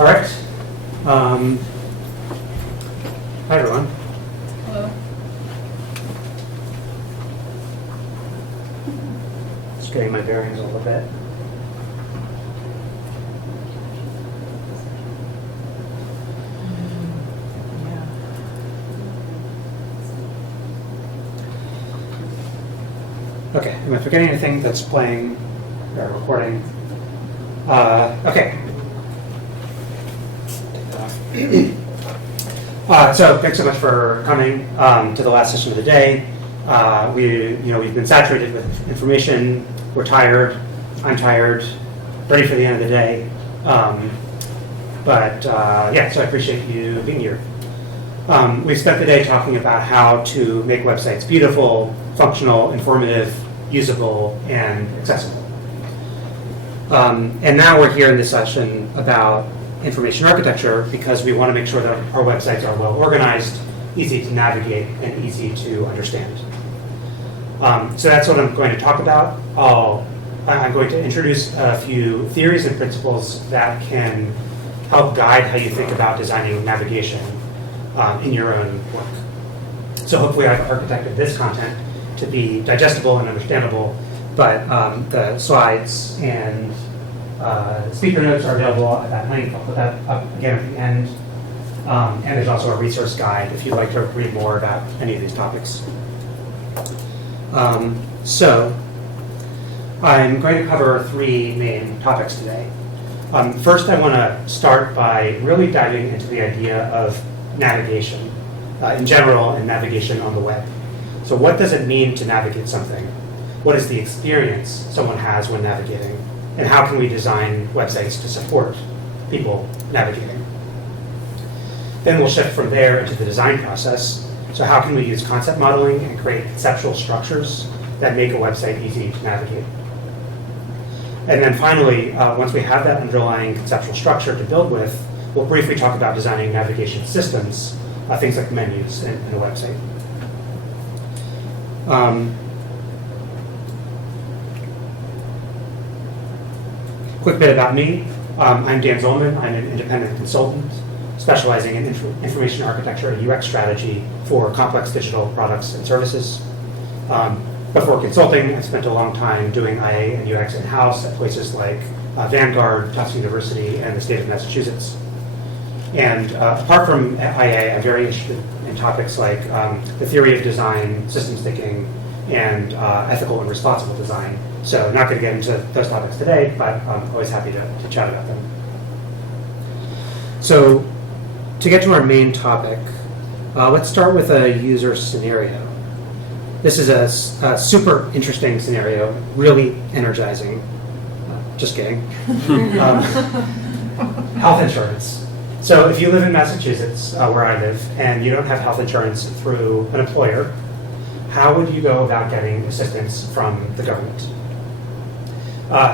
All right. Hi, everyone. Hello. Just getting my bearings a little bit. Okay, am I forgetting anything that's playing or recording? Okay. So thanks so much for coming to the last session of the day. We've been saturated with information. We're tired. I'm tired. Ready for the end of the day. So I appreciate you being here. We've spent the day talking about how to make websites beautiful, functional, informative, usable, and accessible. And now we're here in this session about information architecture because we want to make sure that our websites are well organized, easy to navigate, and easy to understand. So that's what I'm going to talk about. I'm going to introduce a few theories and principles that can help guide how you think about designing navigation in your own work. So hopefully I've architected this content to be digestible and understandable, but the slides and speaker notes are available at that link. I'll put that up again at the end. And there's also a resource guide if you'd like to read more about any of these topics. So I'm going to cover three main topics today. First, I want to start by really diving into the idea of navigation in general and navigation on the web. So what does it mean to navigate something? What is the experience someone has when navigating? And how can we design websites to support people navigating? Then we'll shift from there into the design process. So how can we use concept modeling and create conceptual structures that make a website easy to navigate? And then finally, once we have that underlying conceptual structure to build with, we'll briefly talk about designing navigation systems, things like menus in a website. Quick bit about me. I'm Dan Zollman. I'm an independent consultant specializing in information architecture and UX strategy for complex digital products and services. Before consulting, I spent a long time doing IA and UX in-house at places like Vanguard, Tufts University, and the state of Massachusetts. And apart from IA, I'm very interested in topics like the theory of design, systems thinking, and ethical and responsible design. So not going to get into those topics today, but I'm always happy to chat about them. So to get to our main topic, let's start with a user scenario. This is a super interesting scenario, really energizing. Just kidding. Health insurance. So if you live in Massachusetts, where I live, and you don't have health insurance through an employer, how would you go about getting assistance from the government?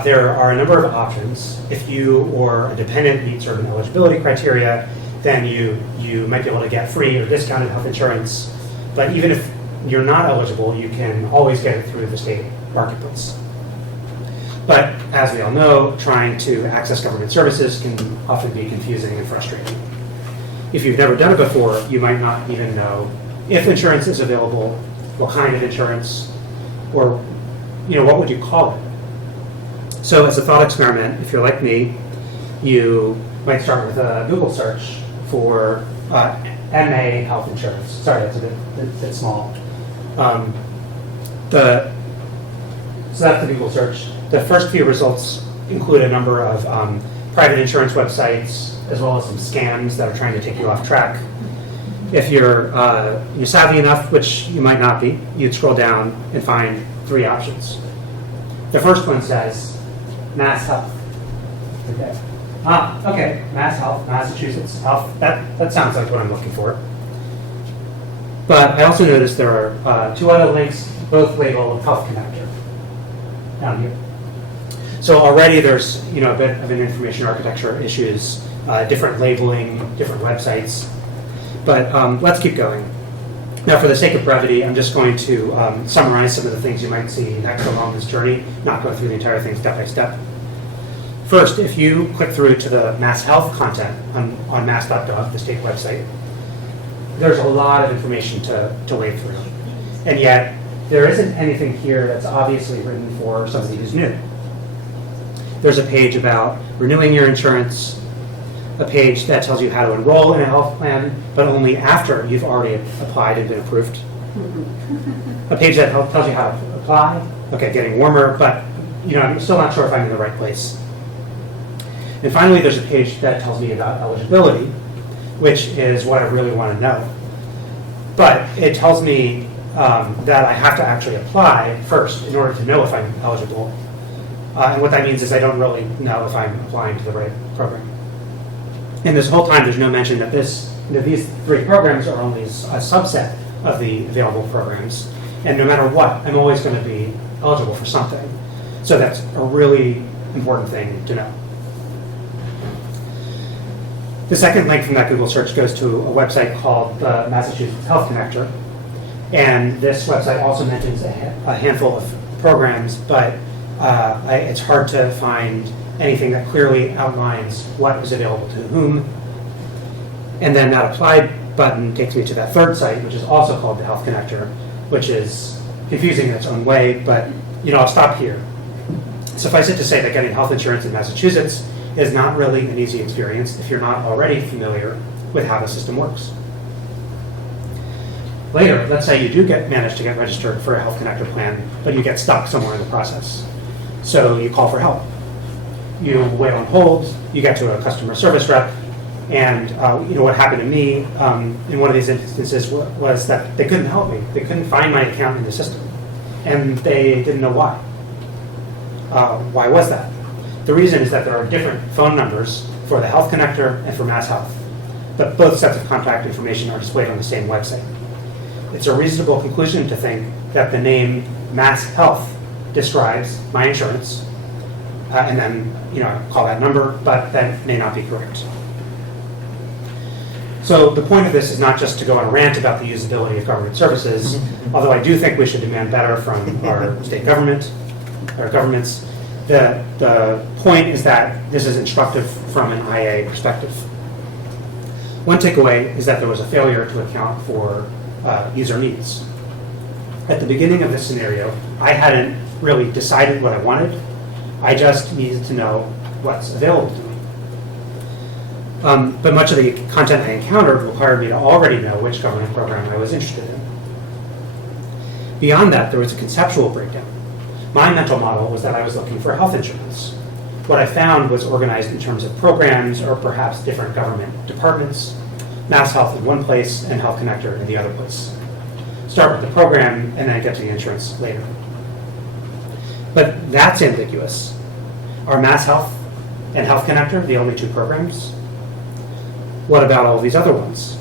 There are a number of options. If you or a dependent meet certain eligibility criteria, then you might be able to get free or discounted health insurance. But even if you're not eligible, you can always get it through the state marketplace. But as we all know, trying to access government services can often be confusing and frustrating. If you've never done it before, you might not even know if insurance is available, what kind of insurance, or what would you call it? So as a thought experiment, if you're like me, you might start with a Google search for MA health insurance. Sorry, that's a bit small. So that's the Google search. The first few results include a number of private insurance websites, as well as some scams that are trying to take you off track. If you're savvy enough, which you might not be, you'd scroll down and find three options. The first one says Mass Health. Okay, Mass Health, Massachusetts Health. That sounds like what I'm looking for. But I also noticed there are two other links, both labeled Health Connector, down here. So already there's a bit of an information architecture issues, different labeling, different websites. But let's keep going. Now, for the sake of brevity, I'm just going to summarize some of the things you might see next along this journey, not go through the entire thing step by step. First, if you click through to the Mass Health content on mass.gov, the state website, there's a lot of information to wade through. And yet, there isn't anything here that's obviously written for somebody who's new. There's a page about renewing your insurance, a page that tells you how to enroll in a health plan, but only after you've already applied and been approved. A page that tells you how to apply. Okay, getting warmer, but I'm still not sure if I'm in the right place. And finally, there's a page that tells me about eligibility, which is what I really want to know. But it tells me that I have to actually apply first in order to know if I'm eligible. And what that means is I don't really know if I'm applying to the right program. And this whole time, there's no mention that these 3 programs are only a subset of the available programs. And no matter what, I'm always going to be eligible for something. So that's a really important thing to know. The second link from that Google search goes to a website called the Massachusetts Health Connector. And this website also mentions a handful of programs, but it's hard to find anything that clearly outlines what is available to whom. And then that apply button takes me to that third site, which is also called the Health Connector, which is confusing in its own way, but I'll stop here. Suffice it to say that getting health insurance in Massachusetts is not really an easy experience if you're not already familiar with how the system works. Later, let's say you do manage to get registered for a Health Connector plan, but you get stuck somewhere in the process. So you call for help. You wait on hold, you get to a customer service rep, and what happened to me in one of these instances was that they couldn't help me. They couldn't find my account in the system, and they didn't know why. Why was that? The reason is that there are different phone numbers for the Health Connector and for Mass Health, but both sets of contact information are displayed on the same website. It's a reasonable conclusion to think that the name Mass Health describes my insurance, and then call that number, but that may not be correct. So the point of this is not just to go on a rant about the usability of government services, although I do think we should demand better from our state government, our governments. The point is that this is instructive from an IA perspective. One takeaway is that there was a failure to account for user needs. At the beginning of this scenario, I hadn't really decided what I wanted. I just needed to know what's available to me. But much of the content I encountered required me to already know which government program I was interested in. Beyond that, there was a conceptual breakdown. My mental model was that I was looking for health insurance. What I found was organized in terms of programs or perhaps different government departments, Mass Health in one place and Health Connector in the other place. Start with the program and then get to the insurance later. But that's ambiguous. Are Mass Health and Health Connector the only 2 programs? What about all these other ones?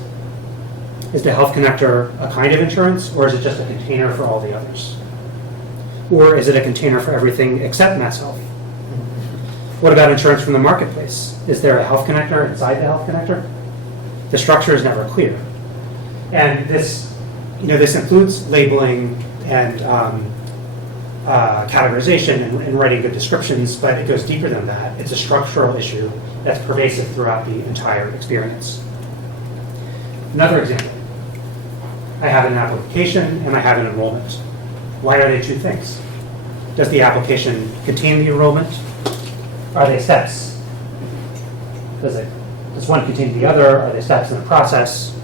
Is the Health Connector a kind of insurance, or is it just a container for all the others? Or is it a container for everything except Mass Health? What about insurance from the marketplace? Is there a Health Connector inside the Health Connector? The structure is never clear. And this includes labeling and categorization and writing good descriptions, but it goes deeper than that. It's a structural issue that's pervasive throughout the entire experience. Another example. I have an application and I have an enrollment. Why are they 2 things? Does the application contain the enrollment? Are they steps? Does one contain the other? Are they steps in the process?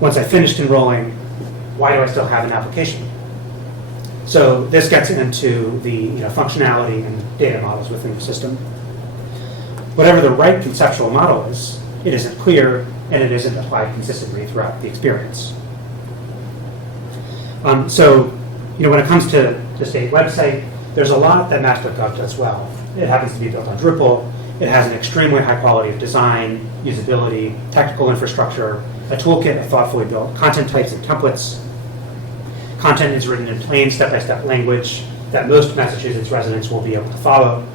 Once I've finished enrolling, why do I still have an application? So this gets into the functionality and data models within the system. Whatever the right conceptual model is, it isn't clear and it isn't applied consistently throughout the experience. When it comes to the state website, there's a lot that Mass.gov does well. It happens to be built on Drupal. It has an extremely high quality of design, usability, technical infrastructure, a toolkit of thoughtfully built content types and templates. Content is written in plain step-by-step language that most Massachusetts residents will be able to follow.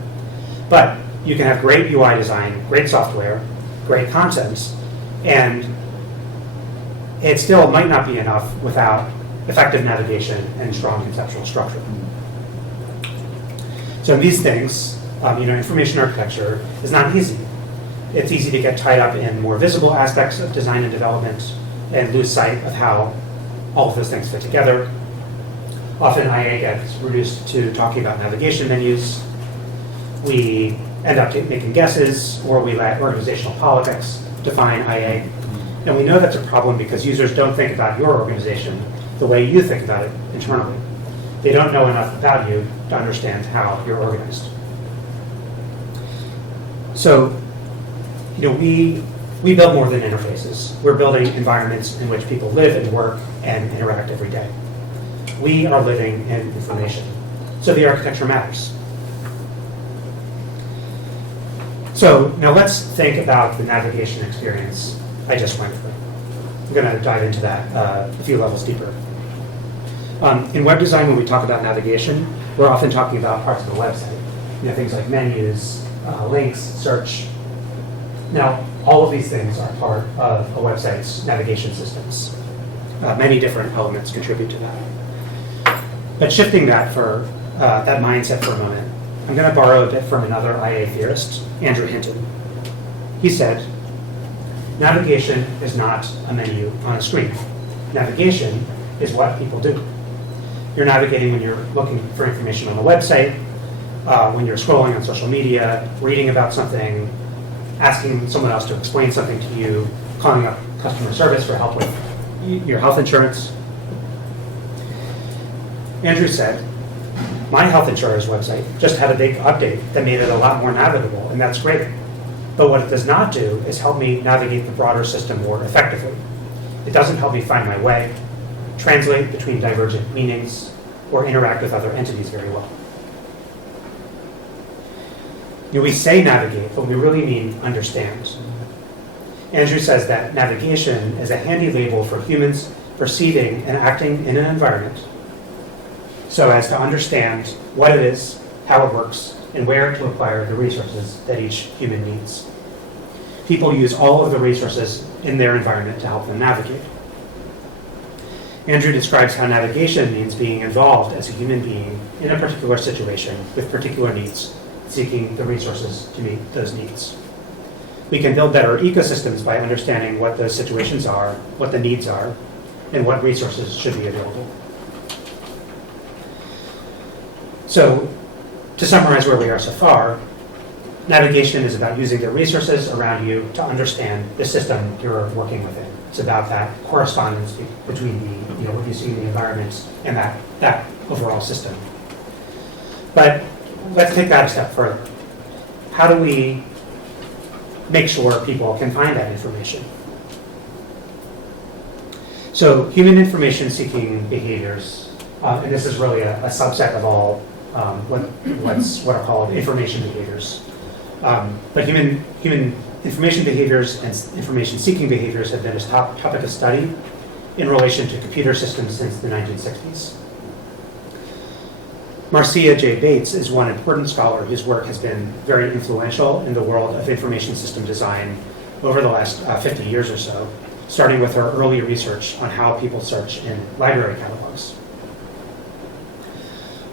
But you can have great UI design, great software, great concepts, and it still might not be enough without effective navigation and strong conceptual structure. So these things, Information architecture is not easy. It's easy to get tied up in more visible aspects of design and development and lose sight of how all of those things fit together. Often IA gets reduced to talking about navigation menus. We end up making guesses, or we let organizational politics define IA. And we know that's a problem because users don't think about your organization the way you think about it internally. They don't know enough about you to understand how you're organized. So, we build more than interfaces. We're building environments in which people live and work and interact every day. We are living in information. So the architecture matters. So now let's think about the navigation experience I just went through. I'm going to dive into that a few levels deeper. In web design, when we talk about navigation, we're often talking about parts of the website. Things like menus, links, search. Now, all of these things are part of a website's navigation systems. Many different elements contribute to that. But shifting that that mindset for a moment, I'm going to borrow a bit from another IA theorist, Andrew Hinton. He said, navigation is not a menu on a screen. Navigation is what people do. You're navigating when you're looking for information on a website, when you're scrolling on social media, reading about something, asking someone else to explain something to you, calling up customer service for help with your health insurance. Andrew said, my health insurance website just had a big update that made it a lot more navigable, and that's great. But what it does not do is help me navigate the broader system more effectively. It doesn't help me find my way, translate between divergent meanings, or interact with other entities very well. We say navigate, but we really mean understand. Andrew says that navigation is a handy label for humans perceiving and acting in an environment so as to understand what it is, how it works, and where to acquire the resources that each human needs. People use all of the resources in their environment to help them navigate. Andrew describes how navigation means being involved as a human being in a particular situation with particular needs, seeking the resources to meet those needs. We can build better ecosystems by understanding what those situations are, what the needs are, and what resources should be available. So, to summarize where we are so far, navigation is about using the resources around you to understand the system you're working within. It's about that correspondence between what you see in the environment and that overall system. But let's take that a step further. How do we make sure people can find that information? So human information seeking behaviors, and this is really a subset of all what are called information behaviors. But human information behaviors and information seeking behaviors have been a topic of study in relation to computer systems since the 1960s. Marcia J. Bates is one important scholar whose work has been very influential in the world of information system design over the last 50 years or so, starting with her early research on how people search in library catalogs.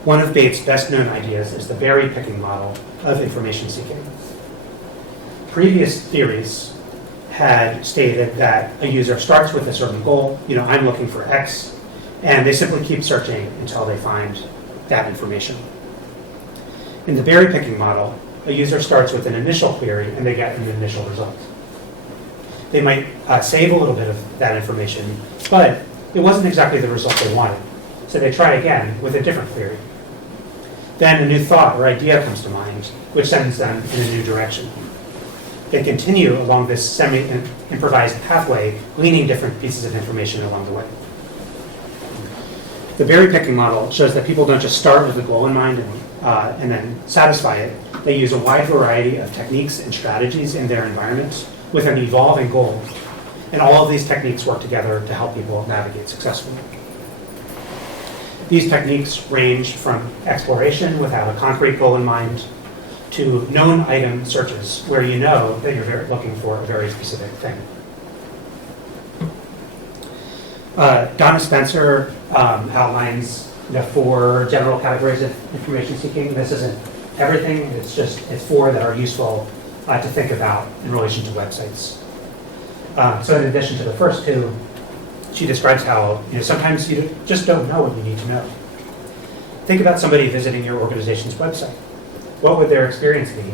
One of Bates' best-known ideas is the berry-picking model of information seeking. Previous theories had stated that a user starts with a certain goal, I'm looking for X, and they simply keep searching until they find that information. In the berry-picking model, a user starts with an initial query and they get an initial result. They might save a little bit of that information, but it wasn't exactly the result they wanted. So they try again with a different query. Then a new thought or idea comes to mind, which sends them in a new direction. They continue along this semi-improvised pathway, gleaning different pieces of information along the way. The berry-picking model shows that people don't just start with a goal in mind and then satisfy it. They use a wide variety of techniques and strategies in their environment with an evolving goal. And all of these techniques work together to help people navigate successfully. These techniques range from exploration without a concrete goal in mind to known item searches where you know that you're looking for a very specific thing. Donna Spencer outlines the 4 general categories of information seeking. This isn't everything. It's four that are useful to think about in relation to websites. So in addition to the first two, she describes how sometimes you just don't know what you need to know. Think about somebody visiting your organization's website. What would their experience be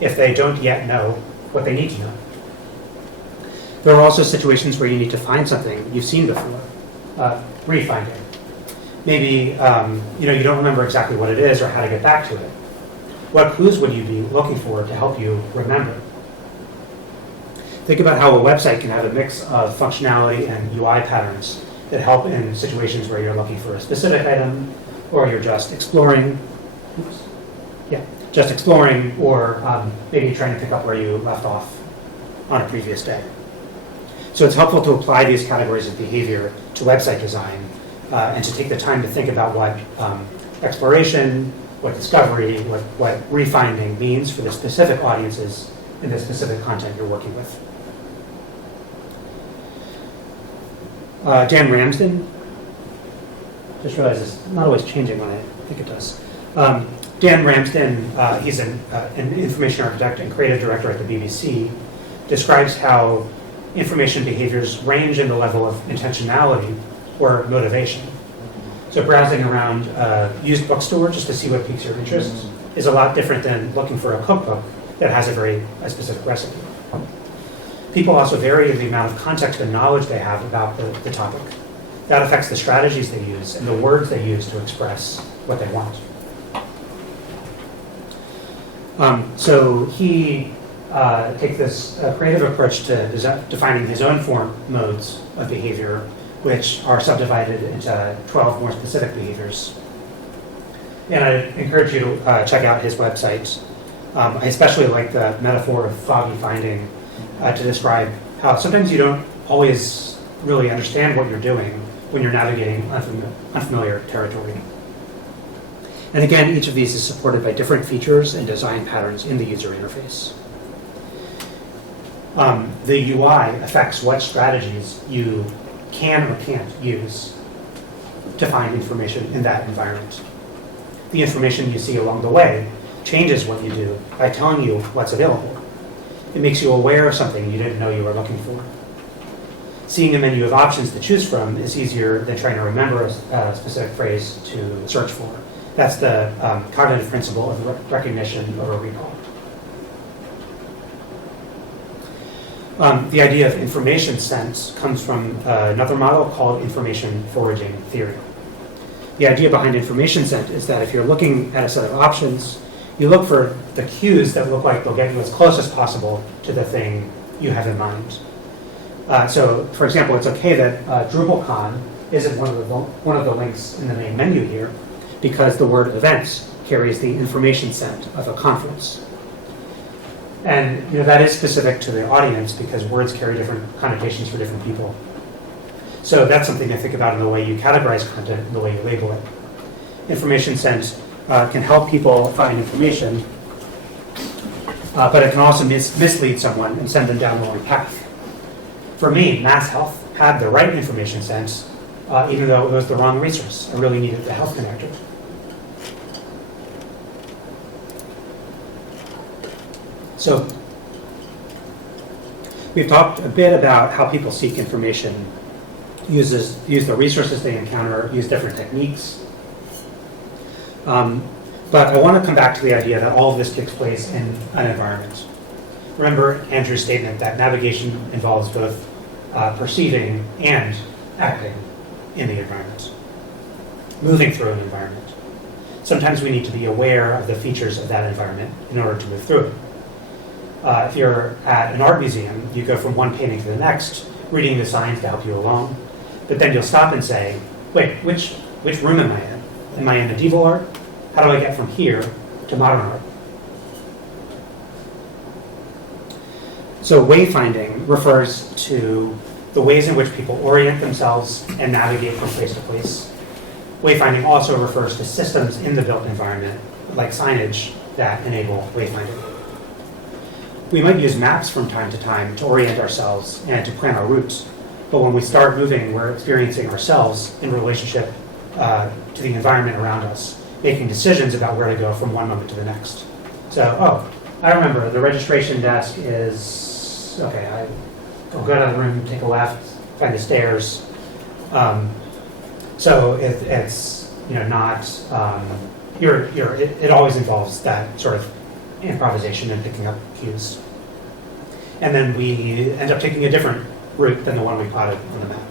if they don't yet know what they need to know? There are also situations where you need to find something you've seen before, re-find it. Maybe you don't remember exactly what it is or how to get back to it. What clues would you be looking for to help you remember? Think about how a website can have a mix of functionality and UI patterns that help in situations where you're looking for a specific item, or you're just exploring. Or maybe trying to pick up where you left off on a previous day. So it's helpful to apply these categories of behavior to website design and to take the time to think about what exploration, what discovery, what refinding means for the specific audiences and the specific content you're working with. Dan Ramsden, just realized it's not always changing when I think it does. Dan Ramsden, he's an information architect and creative director at the BBC, describes how information behaviors range in the level of intentionality or motivation. So browsing around a used bookstore just to see what piques your interest is a lot different than looking for a cookbook that has a specific recipe. People also vary in the amount of context and knowledge they have about the topic. That affects the strategies they use and the words they use to express what they want. So he takes this creative approach to defining his own form modes of behavior, which are subdivided into 12 more specific behaviors. And I encourage you to check out his website. I especially like the metaphor of foggy finding to describe how sometimes you don't always really understand what you're doing when you're navigating unfamiliar territory. And again, each of these is supported by different features and design patterns in the user interface. The UI affects what strategies you can or can't use to find information in that environment. The information you see along the way changes what you do by telling you what's available. It makes you aware of something you didn't know you were looking for. Seeing a menu of options to choose from is easier than trying to remember a specific phrase to search for. That's the cognitive principle of recognition over recall. The idea of information sense comes from another model called information foraging theory. The idea behind information scent is that if you're looking at a set of options, you look for the cues that look like they'll get you as close as possible to the thing you have in mind. So, for example, it's okay that DrupalCon isn't one of the links in the main menu here, because the word events carries the information scent of a conference. And that is specific to the audience because words carry different connotations for different people. So that's something to think about in the way you categorize content and the way you label it. Information scent can help people find information, but it can also mislead someone and send them down the wrong path. For me, Mass Health had the right information sense, even though it was the wrong resource. I really needed the health connector. So we've talked a bit about how people seek information, use the resources they encounter, use different techniques. But I want to come back to the idea that all of this takes place in an environment. Remember Andrew's statement that navigation involves both perceiving and acting in the environment, moving through an environment. Sometimes we need to be aware of the features of that environment in order to move through it. If you're at an art museum, you go from one painting to the next, reading the signs to help you along, but then you'll stop and say, wait, which room am I in? Am I in medieval art? How do I get from here to modern art? So wayfinding refers to the ways in which people orient themselves and navigate from place to place. Wayfinding also refers to systems in the built environment, like signage, that enable wayfinding. We might use maps from time to time to orient ourselves and to plan our routes, but when we start moving, we're experiencing ourselves in relationship to the environment around us, making decisions about where to go from one moment to the next. So, oh, I remember the registration desk is, okay, I'll go down the room, take a left, find the stairs. So it's not, it always involves that sort of improvisation and picking up cues. And then we end up taking a different route than the one we plotted on the map.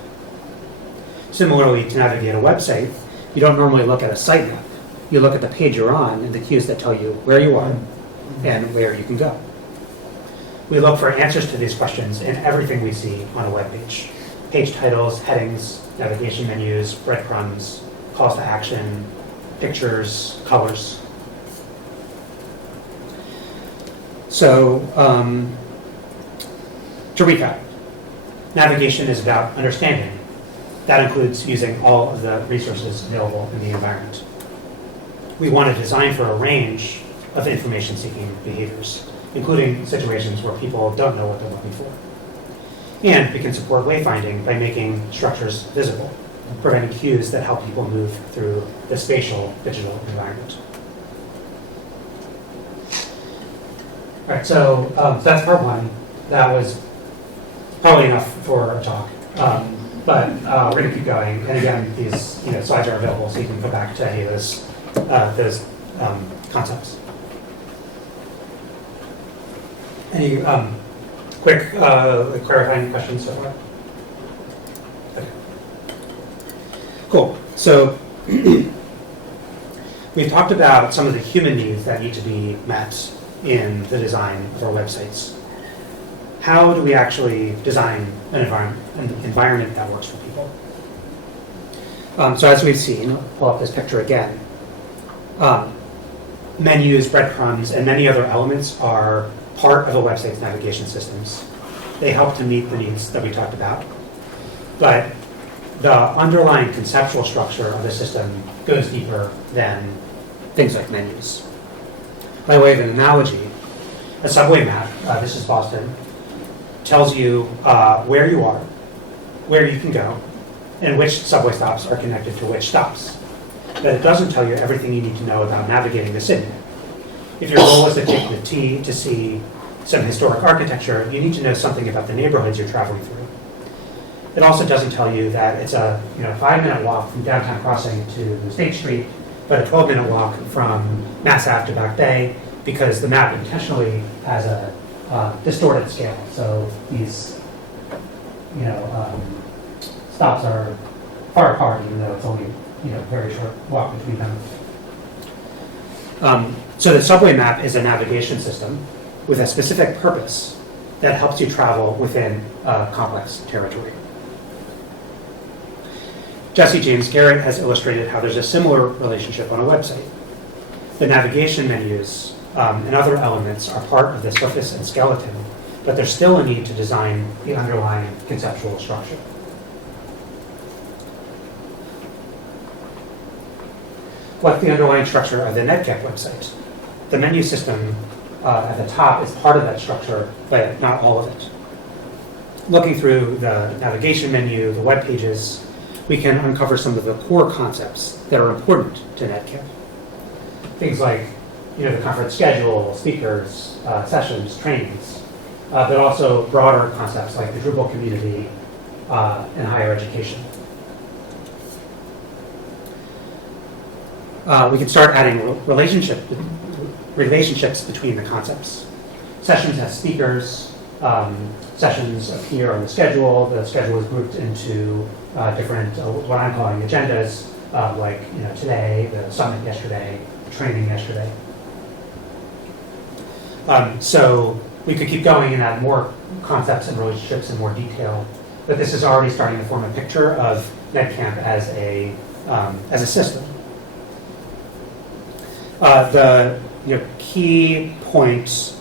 Similarly, to navigate a website, you don't normally look at a sitemap. You look at the page you're on and the cues that tell you where you are and where you can go. We look for answers to these questions in everything we see on a web page. Page titles, headings, navigation menus, breadcrumbs, calls to action, pictures, colors. So, to recap, navigation is about understanding. That includes using all of the resources available in the environment. We want to design for a range of information-seeking behaviors, including situations where people don't know what they're looking for. And we can support wayfinding by making structures visible, providing cues that help people move through the spatial digital environment. All right, so that's part one. That was probably enough for a talk, but we're going to keep going. And again, these slides are available, so you can go back to any of those concepts. Any quick clarifying questions so far? Okay. Cool. So we've talked about some of the human needs that need to be met in the design of our websites. How do we actually design an environment that works for people? So as we've seen, I'll pull up this picture again. Menus, breadcrumbs, and many other elements are part of a website's navigation systems. They help to meet the needs that we talked about. But the underlying conceptual structure of the system goes deeper than things like menus. By way of an analogy, a subway map, this is Boston, tells you where you are, where you can go, and which subway stops are connected to which stops. But it doesn't tell you everything you need to know about navigating the city. If your goal is to take the T to see some historic architecture, you need to know something about the neighborhoods you're traveling through. It also doesn't tell you that it's a 5-minute walk from downtown Crossing to State Street, but a 12-minute walk from Mass Ave to Back Bay, because the map intentionally has a distorted scale. So these stops are far apart, even though it's only very short walk between them. So the subway map is a navigation system with a specific purpose that helps you travel within a complex territory. Jesse James Garrett has illustrated how there's a similar relationship on a website. The navigation menus and other elements are part of the surface and skeleton, but there's still a need to design the underlying conceptual structure. What's the underlying structure of the Netcap website? The menu system at the top is part of that structure, but not all of it. Looking through the navigation menu, the web pages, we can uncover some of the core concepts that are important to Netcap. Things like the conference schedule, speakers, sessions, trainings, but also broader concepts like the Drupal community and higher education. We can start adding relationships between the concepts. Sessions have speakers. Sessions appear on the schedule. The schedule is grouped into different, what I'm calling agendas, like today, the summit yesterday, training yesterday. So we could keep going and add more concepts and relationships in more detail, but this is already starting to form a picture of Netcamp as a system. The key points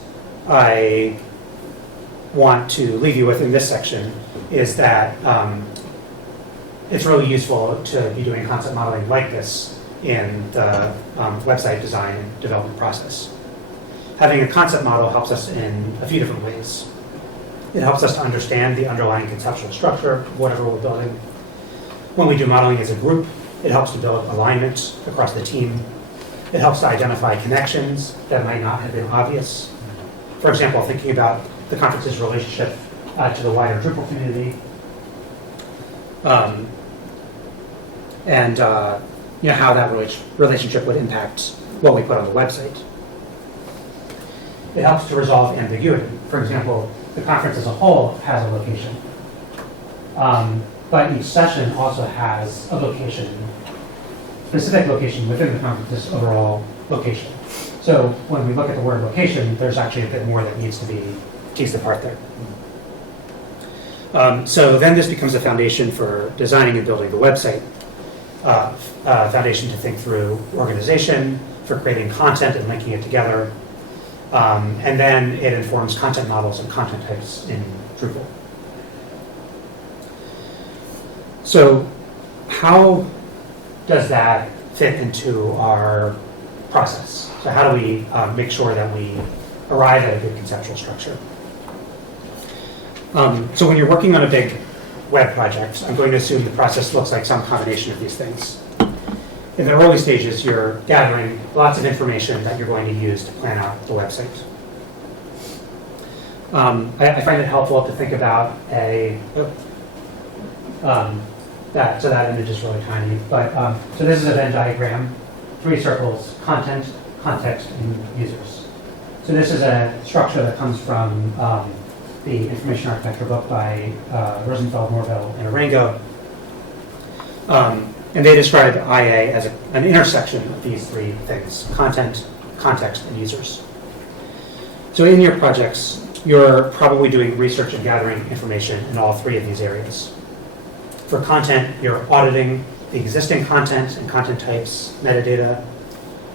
I want to leave you with in this section is that it's really useful to be doing concept modeling like this in the website design and development process. Having a concept model helps us in a few different ways. It helps us to understand the underlying conceptual structure of whatever we're building. When we do modeling as a group, it helps to build alignment across the team. It helps to identify connections that might not have been obvious. For example, thinking about the conference's relationship to the wider Drupal community. And how that relationship would impact what we put on the website. It helps to resolve ambiguity. For example, the conference as a whole has a location. But each session also has a location, specific location within the conference's overall location. So when we look at the word location, there's actually a bit more that needs to be teased apart there. So then this becomes a foundation for designing and building the website. Foundation to think through organization, for creating content and linking it together. And then it informs content models and content types in Drupal. So how does that fit into our process? So how do we make sure that we arrive at a good conceptual structure? So when you're working on a big web project, I'm going to assume the process looks like some combination of these things. In the early stages, you're gathering lots of information that you're going to use to plan out the website. I find it helpful to think about that image is really tiny, but so this is a Venn diagram, 3 circles: content, context, and users. So this is a structure that comes from the information architecture book by Rosenfeld, Norvell, and Arango. And they describe IA as an intersection of these 3 things: content, context, and users. So in your projects, you're probably doing research and gathering information in all 3 of these areas. For content, you're auditing the existing content and content types, metadata.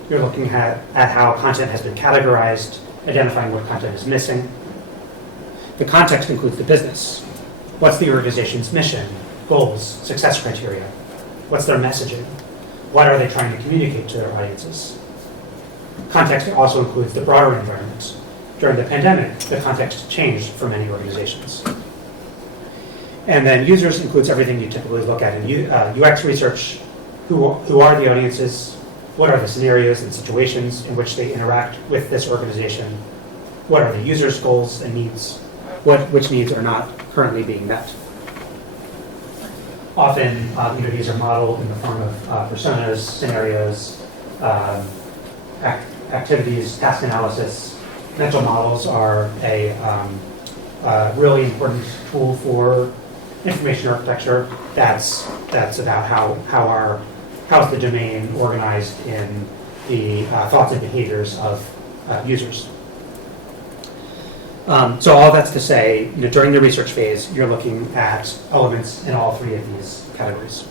You're looking at how content has been categorized, identifying what content is missing. The context includes the business. What's the organization's mission, goals, success criteria? What's their messaging? What are they trying to communicate to their audiences? Context also includes the broader environment. During the pandemic, the context changed for many organizations. And then users includes everything you typically look at in UX research. Who are the audiences? What are the scenarios and situations in which they interact with this organization? What are the users' goals and needs? Which needs are not currently being met? Often, these are modeled in the form of personas, scenarios, activities, task analysis. Mental models are a really important tool for information architecture. That's about how's the domain organized in the thoughts and behaviors of users. So all that's to say, during the research phase, you're looking at elements in all 3 of these categories.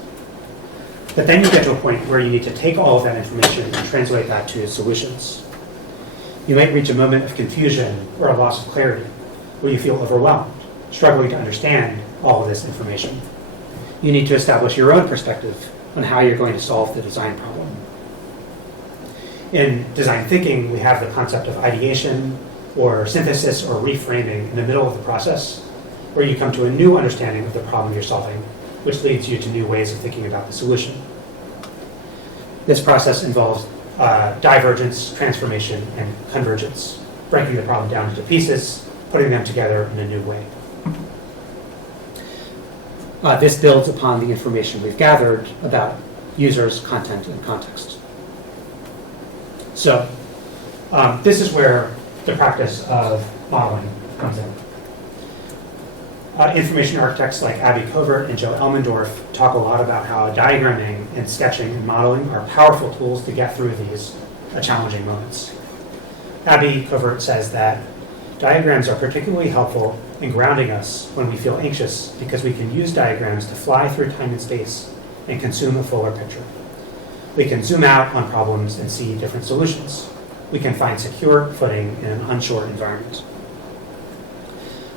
But then you get to a point where you need to take all of that information and translate that to solutions. You might reach a moment of confusion or a loss of clarity, where you feel overwhelmed, struggling to understand all of this information. You need to establish your own perspective on how you're going to solve the design problem. In design thinking, we have the concept of ideation, or synthesis, or reframing in the middle of the process, where you come to a new understanding of the problem you're solving, which leads you to new ways of thinking about the solution. This process involves divergence, transformation, and convergence, breaking the problem down into pieces, putting them together in a new way. This builds upon the information we've gathered about users, content, and context. So this is where the practice of modeling comes in. Information architects like Abby Covert and Joe Elmendorf talk a lot about how diagramming and sketching and modeling are powerful tools to get through these challenging moments. Abby Covert says that diagrams are particularly helpful in grounding us when we feel anxious because we can use diagrams to fly through time and space and consume a fuller picture. We can zoom out on problems and see different solutions. We can find secure footing in an unsure environment.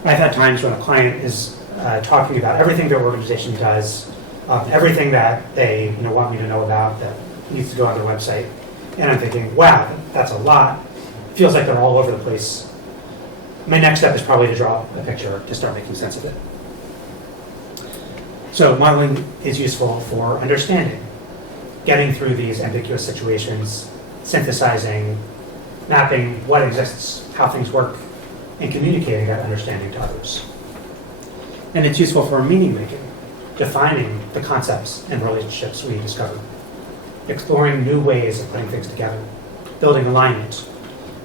I've had times when a client is talking about everything their organization does, everything that they want me to know about that needs to go on their website, and I'm thinking, wow, that's a lot. Feels like they're all over the place. My next step is probably to draw a picture to start making sense of it. So modeling is useful for understanding, getting through these ambiguous situations, synthesizing, mapping what exists, how things work, and communicating that understanding to others. And it's useful for meaning making, defining the concepts and relationships we discover, exploring new ways of putting things together, building alignment,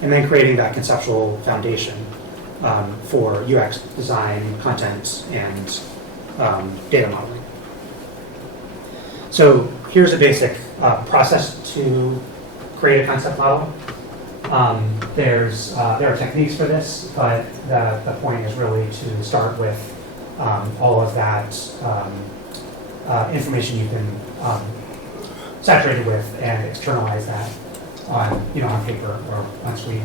and then creating that conceptual foundation for UX design, content, and data modeling. So here's a basic process to create a concept model. There are techniques for this, but the point is really to start with all of that information you can saturate it with and externalize that on paper or on screen.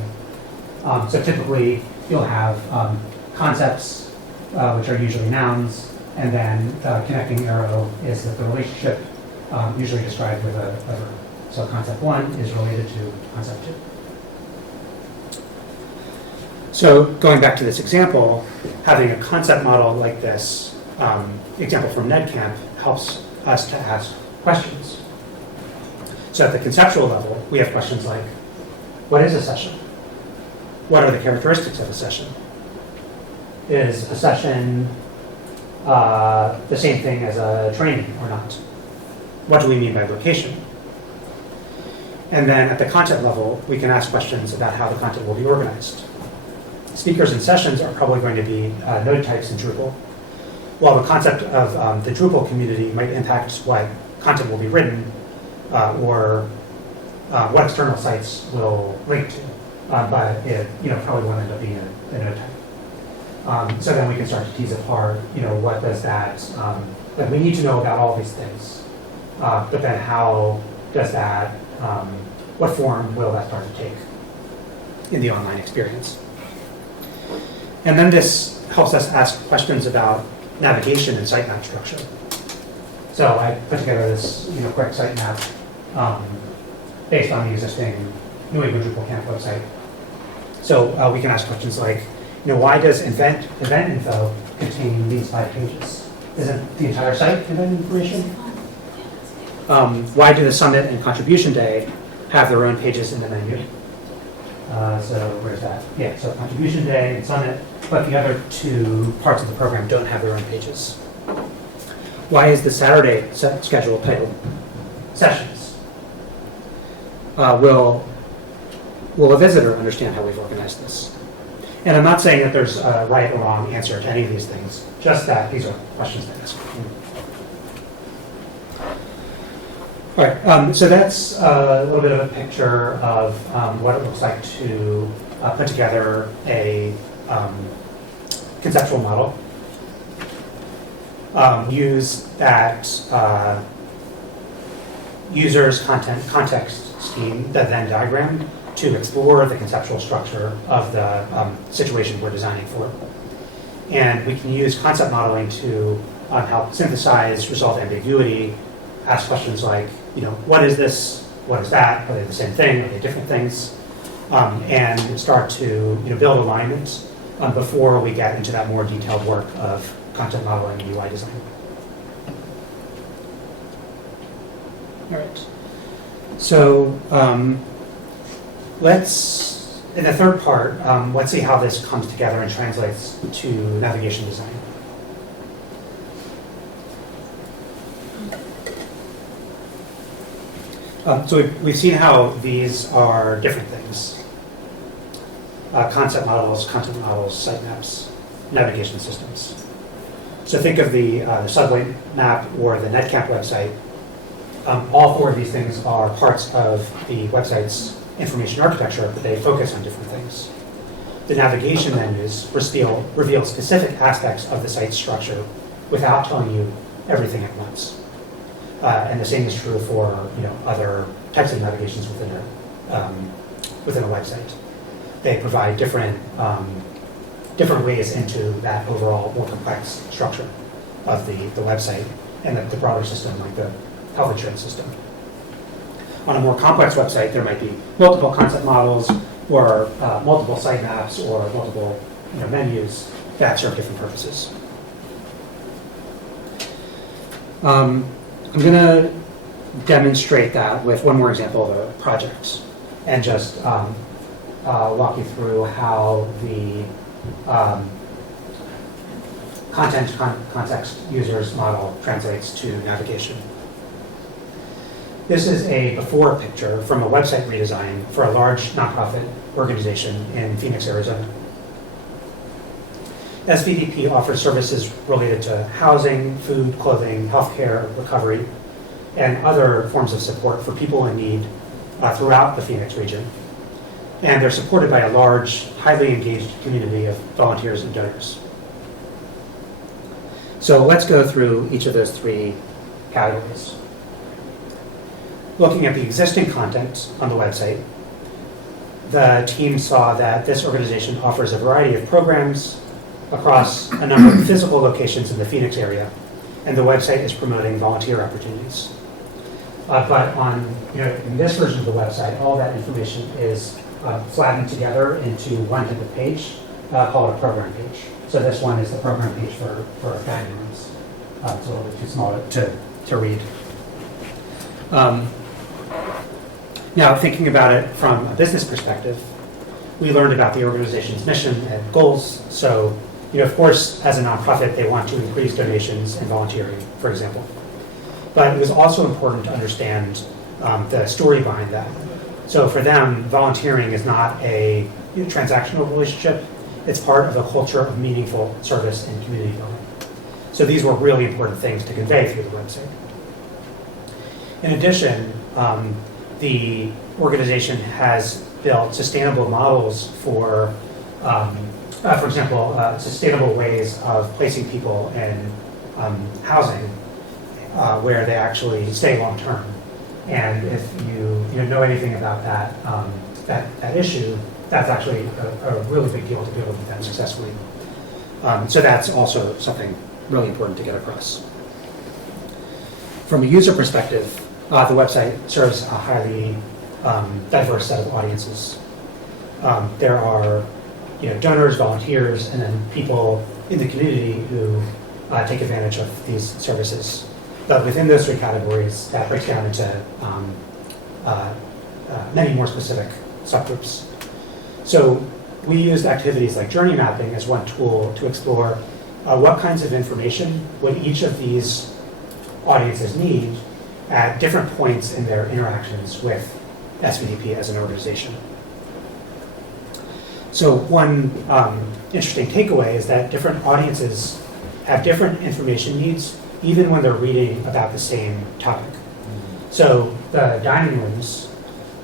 So typically you'll have concepts, which are usually nouns, and then the connecting arrow is the relationship, usually described with a verb. So concept 1 is related to concept 2. So going back to this example, having a concept model like this, example from NetCamp, helps us to ask questions. So at the conceptual level, we have questions like, what is a session? What are the characteristics of a session? Is a session the same thing as a training or not? What do we mean by location? And then at the content level, we can ask questions about how the content will be organized. Speakers and sessions are probably going to be node types in Drupal, while the concept of the Drupal community might impact what content will be written or what external sites will link to, but it probably won't end up being a node type. So then we can start to tease apart, what does that, that we need to know about all these things, but then how does that, what form will that start to take in the online experience? And then this helps us ask questions about navigation and sitemap structure. So I put together this quick sitemap based on the existing New England Drupal Camp website. So we can ask questions like, why does event info contain these 5 pages? Isn't the entire site event information? Why do the summit and contribution day have their own pages in the menu? So where's that? Yeah, so contribution day and summit, but the other 2 parts of the program don't have their own pages. Why is the Saturday schedule titled Sessions? Will a visitor understand how we've organized this? And I'm not saying that there's a right or wrong answer to any of these things, just that these are questions to ask. All right, so that's a little bit of a picture of what it looks like to put together a conceptual model. Use that user's context scheme, the Venn diagram, to explore the conceptual structure of the situation we're designing for. And we can use concept modeling to help synthesize, resolve ambiguity, ask questions like, what is this? What is that? Are they the same thing? Are they different things? And start to build alignment before we get into that more detailed work of content modeling and UI design. All right. So in the third part, let's see how this comes together and translates to navigation design. So we've seen how these are different things. Concept models, content models, sitemaps, navigation systems. So think of the subway map or the NetCamp website. All 4 of these things are parts of the website's information architecture, but they focus on different things. The navigation menus reveal specific aspects of the site's structure without telling you everything at once. And the same is true for other types of navigations within a website. They provide different ways into that overall more complex structure of the website and the broader system, like the health insurance system. On a more complex website, there might be multiple concept models or multiple sitemaps or multiple menus that serve different purposes. I'm going to demonstrate that with one more example of a project. and just walk you through how the context users model translates to navigation. This is a before picture from a website redesign for a large nonprofit organization in Phoenix, Arizona. SVDP offers services related to housing, food, clothing, healthcare, recovery, and other forms of support for people in need throughout the Phoenix region. And they're supported by a large, highly engaged community of volunteers and donors. So let's go through each of those three categories. Looking at the existing content on the website, the team saw that this organization offers a variety of programs across a number of physical locations in the Phoenix area, and the website is promoting volunteer opportunities. But in this version of the website, all that information is flattened together into one type of page called a program page. So this one is the program page for dining rooms. It's a little bit too small to read. Now, thinking about it from a business perspective, we learned about the organization's mission and goals. So, of course, as a nonprofit, they want to increase donations and volunteering, for example. But it was also important to understand the story behind that. So for them, volunteering is not a transactional relationship. It's part of a culture of meaningful service and community building. So these were really important things to convey through the website. In addition, the organization has built sustainable models for example, sustainable ways of placing people in housing where they actually stay long term. And if you know anything about that issue, that's actually a really big deal to be able to do that successfully. So that's also something really important to get across. From a user perspective, the website serves a highly diverse set of audiences. There are donors, volunteers, and then people in the community who take advantage of these services. But within those three categories, that breaks down into many more specific subgroups. So we used activities like journey mapping as one tool to explore what kinds of information would each of these audiences need at different points in their interactions with SVDP as an organization. So one interesting takeaway is that different audiences have different information needs even when they're reading about the same topic. So the dining rooms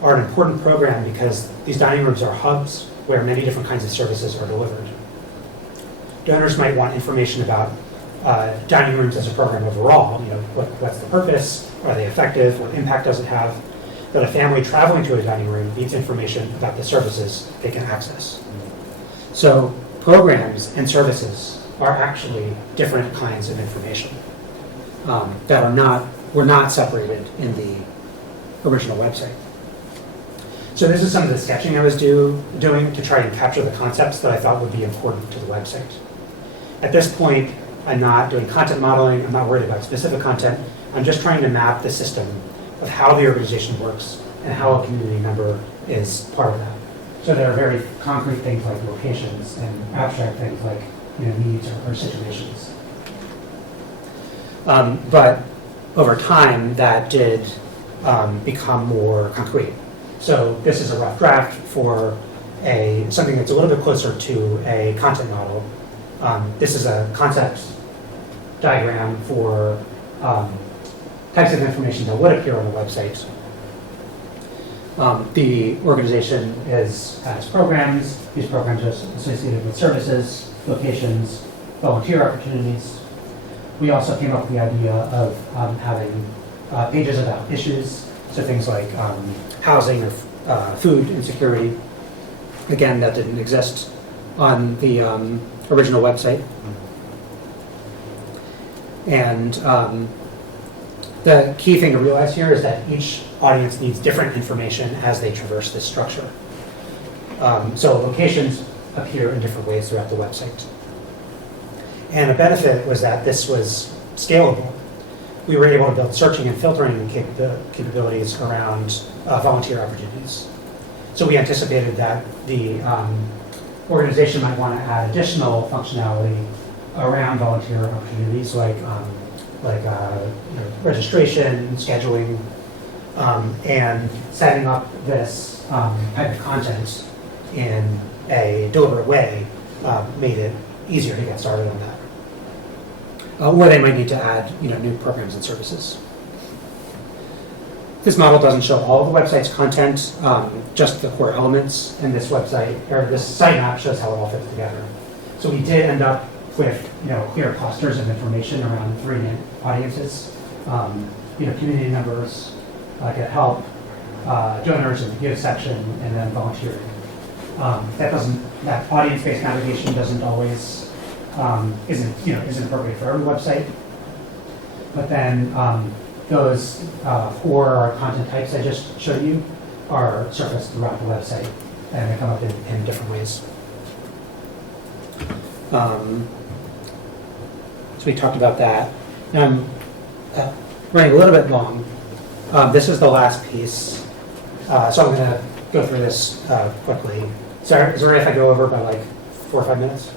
are an important program because these dining rooms are hubs where many different kinds of services are delivered. Donors might want information about dining rooms as a program overall. What's the purpose? Are they effective? What impact does it have? But a family traveling to a dining room needs information about the services they can access. So programs and services are actually different kinds of information that were not separated in the original website. So this is some of the sketching I was doing to try and capture the concepts that I thought would be important to the website. At this point, I'm not doing content modeling. I'm not worried about specific content. I'm just trying to map the system of how the organization works and how a community member is part of that. So there are very concrete things like locations and abstract things like needs or situations. But over time, that did become more concrete. So this is a rough draft for something that's a little bit closer to a content model. This is a concept diagram for types of information that would appear on the website. The organization has programs. These programs are associated with services, locations, volunteer opportunities. We also came up with the idea of having pages about issues, so things like housing or food insecurity. Again, that didn't exist on the original website. And the key thing to realize here is that each audience needs different information as they traverse this structure. So locations appear in different ways throughout the website. And a benefit was that this was scalable. We were able to build searching and filtering capabilities around volunteer opportunities. So we anticipated that the organization might want to add additional functionality around volunteer opportunities like registration, scheduling, and setting up this type of content in a deliberate way made it easier to get started on that. Or they might need to add new programs and services. This model doesn't show all of the website's content, just the core elements, and this site map shows how it all fits together. So we did end up with clear clusters of information around three main audiences, community members, get help, donors in the give section, and then volunteering. That audience-based navigation doesn't always isn't appropriate for every website, but then those four content types I just showed you are surfaced throughout the website, and they come up in different ways. So we talked about that. Now I'm running a little bit long. This is the last piece, so I'm going to go through this quickly. Sorry, is it all right if I go over by like 4 or 5 minutes?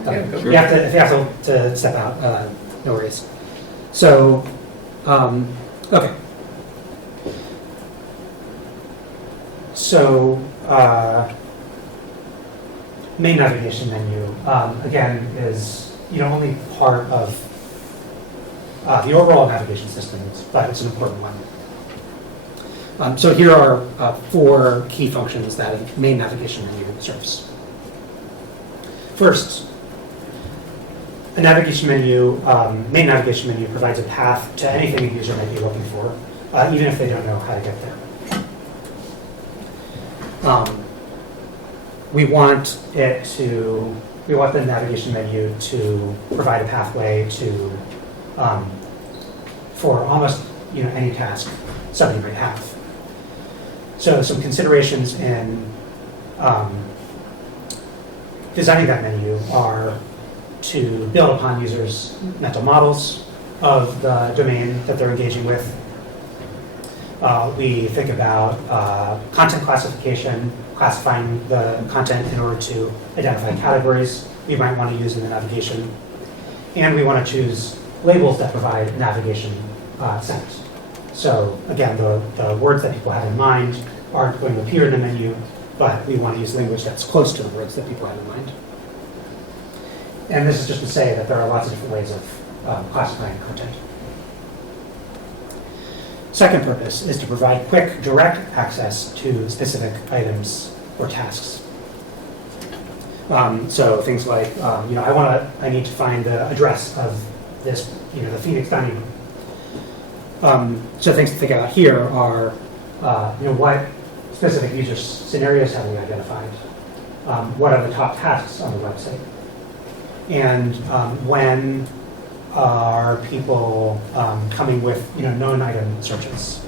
Okay. Sure. If you have to step out, no worries. So, okay. So, main navigation menu, again, is only part of the overall navigation system, but it's an important one. So here are 4 key functions that a main navigation menu serves. First, a navigation menu, main navigation menu provides a path to anything a user might be looking for, even if they don't know how to get there. We want the navigation menu to provide a pathway to, for almost any task somebody might have. So some considerations in designing that menu are to build upon users' mental models of the domain that they're engaging with. We think about content classification, classifying the content in order to identify categories we might want to use in the navigation. And we want to choose labels that provide navigation sense. So again, the words that people have in mind aren't going to appear in the menu, but we want to use language that's close to the words that people have in mind. And this is just to say that there are lots of different ways of classifying content. Second purpose is to provide quick, direct access to specific items or tasks. So things like, I need to find the address of this, the Phoenix dining room. So things to think about here are, what specific user scenarios have we identified? What are the top tasks on the website? And when are people coming with known item searches?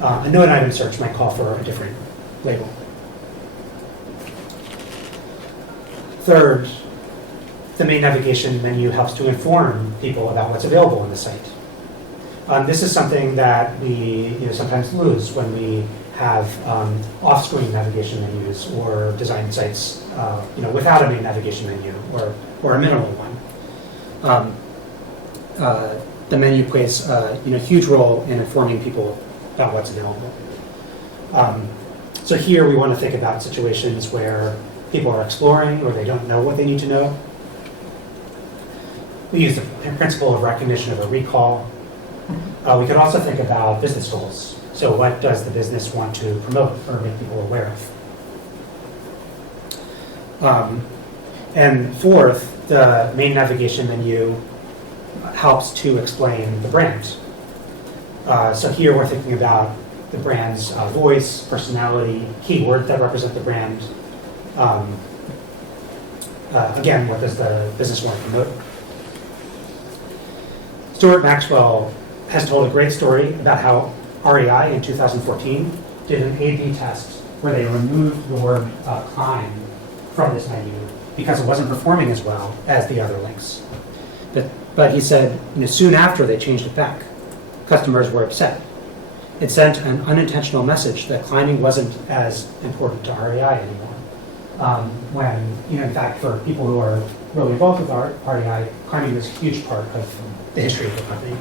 A known item search might call for a different label. Third, the main navigation menu helps to inform people about what's available on the site. This is something that we sometimes lose when we have off-screen navigation menus or design sites without a main navigation menu or a minimal one. The menu plays a huge role in informing people about what's available. So here we want to think about situations where people are exploring or they don't know what they need to know. We use the principle of recognition of a recall. We could also think about business goals. So what does the business want to promote or make people aware of? And fourth, the main navigation menu helps to explain the brand. So here we're thinking about the brand's voice, personality, keywords that represent the brand. Again, what does the business want to promote? Stuart Maxwell has told a great story about how REI in 2014 did an A/B test where they removed the word climb from this menu because it wasn't performing as well as the other links. But he said, soon after they changed it back, customers were upset. It sent an unintentional message that climbing wasn't as important to REI anymore. When, in fact, for people who are really involved with REI, climbing was a huge part of the history of the company.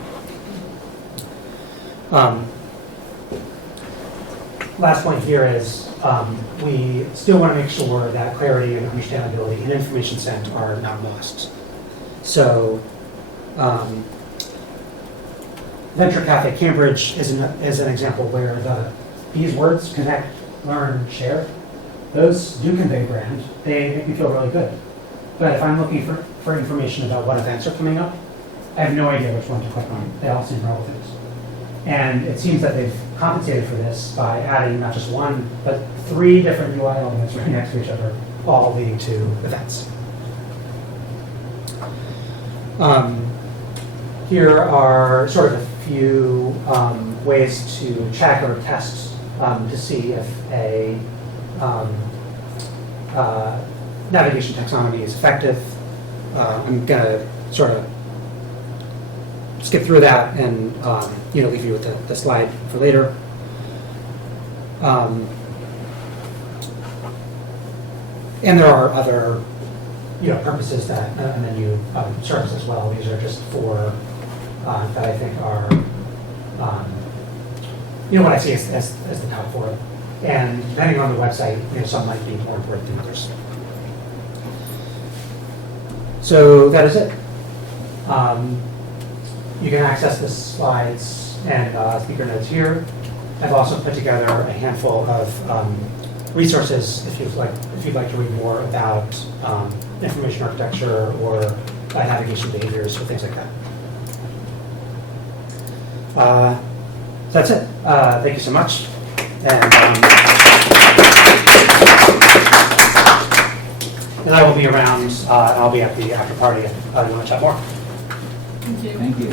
Last point here is we still want to make sure that clarity and understandability and information sent are not lost. So Venture Cafe Cambridge is an example where these words, connect, learn, share, those do convey brand. They make me feel really good. But if I'm looking for information about what events are coming up, I have no idea which one to click on. They all seem relevant. And it seems that they've compensated for this by adding not just one, but 3 different UI elements right next to each other, all leading to events. Here are sort of a few ways to check or test to see if a navigation taxonomy is effective. I'm going to sort of skip through that and leave you with the slide for later. And there are other purposes that a menu serves as well. These are just for that I think are what I see as the top 4. And depending on the website, some might be more important than others. So that is it. You can access the slides and speaker notes here. I've also put together a handful of resources if you'd like to read more about information architecture or navigation behaviors or things like that. So that's it. Thank you so much. And I will be around, and I'll be at the after party if you want to chat more. Thank you. Thank you.